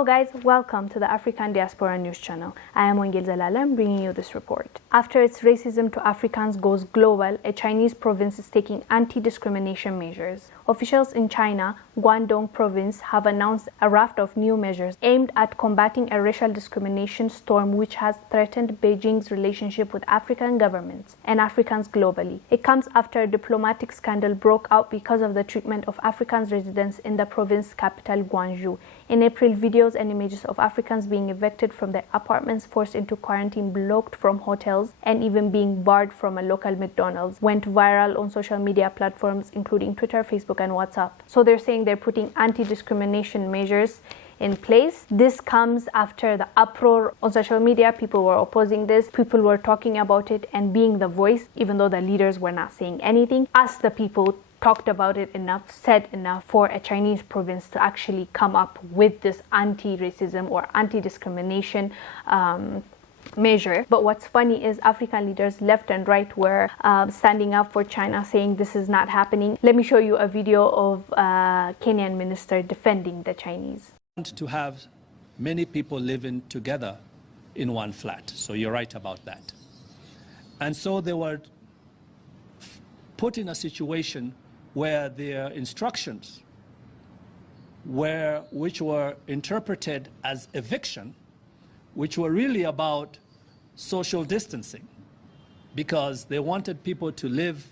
Hello guys, welcome to the African Diaspora News Channel. I am Wongel Zelalem bringing you this report. After its racism to Africans goes global, a Chinese province is taking anti-discrimination measures. Officials in China, Guangdong province, have announced a raft of new measures aimed at combating a racial discrimination storm which has threatened Beijing's relationship with African governments and Africans globally. It comes after a diplomatic scandal broke out because of the treatment of Africans residents in the province capital Guangzhou. In April, videos and images of Africans being evicted from their apartments, forced into quarantine, blocked from hotels, and even being barred from a local McDonald's went viral on social media platforms including Twitter, Facebook, and WhatsApp. So they're saying they're putting anti-discrimination measures in place. This comes after the uproar on social media. People were opposing this. People were talking about it and being the voice, even though the leaders were not saying anything. Us, the people, talked about it enough, said enough for a Chinese province to actually come up with this anti-racism or anti-discrimination measure. But what's funny is African leaders left and right were standing up for China, saying this is not happening. Let me show you a video of a Kenyan minister defending the Chinese. To have many people living together in one flat. So you're right about that. And so they were put in a situation where their instructions which were interpreted as eviction, which were really about social distancing, because they wanted people to live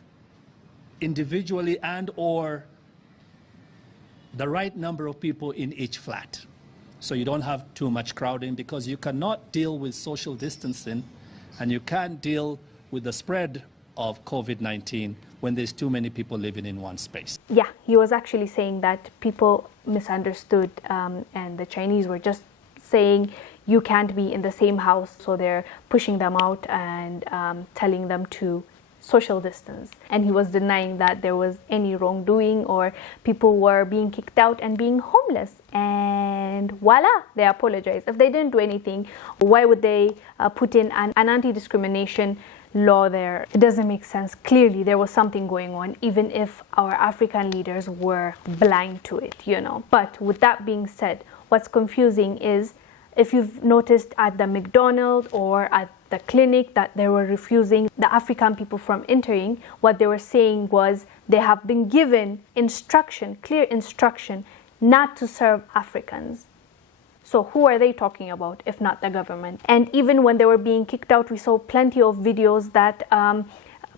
individually and or the right number of people in each flat. So you don't have too much crowding, because you cannot deal with social distancing and you can't deal with the spread of COVID-19 when there's too many people living in one space. Yeah, he was actually saying that people misunderstood and the Chinese were just saying you can't be in the same house, so they're pushing them out and telling them to social distance. And he was denying that there was any wrongdoing or people were being kicked out and being homeless. And voila, they apologized. If they didn't do anything, why would they put in an anti-discrimination law there? It doesn't make sense. Clearly there was something going on, even if our African leaders were blind to it, you know. But with that being said, what's confusing is, if you've noticed at the McDonald's or at the clinic that they were refusing the African people from entering, what they were saying was they have been given instruction, clear instruction, not to serve Africans. So who are they talking about if not the government? And even when they were being kicked out, we saw plenty of videos that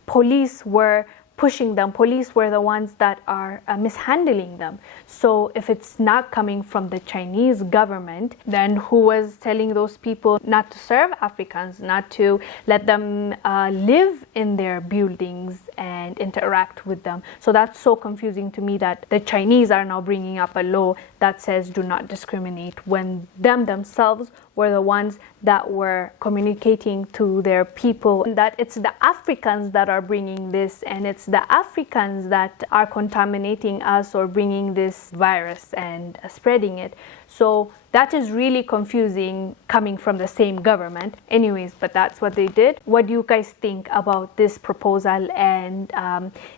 police were pushing them. Police were the ones that are mishandling them. So if it's not coming from the Chinese government, then who was telling those people not to serve Africans, not to let them live in their buildings and interact with them? So that's so confusing to me that the Chinese are now bringing up a law that says do not discriminate, when themselves were the ones that were communicating to their people that it's the Africans that are bringing this, and it's the Africans that are contaminating us or bringing this virus and spreading it. So that is really confusing coming from the same government. Anyways, but that's what they did. What do you guys think about this proposal? And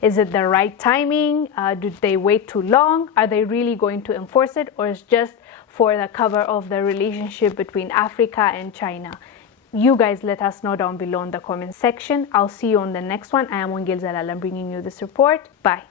is it the right timing? Did they wait too long? Are they really going to enforce it, or is just for the cover of the relationship between Africa and China? You guys let us know down below in the comment section. I'll see you on the next one. I am Wongel Zelalem bringing you this report. Bye.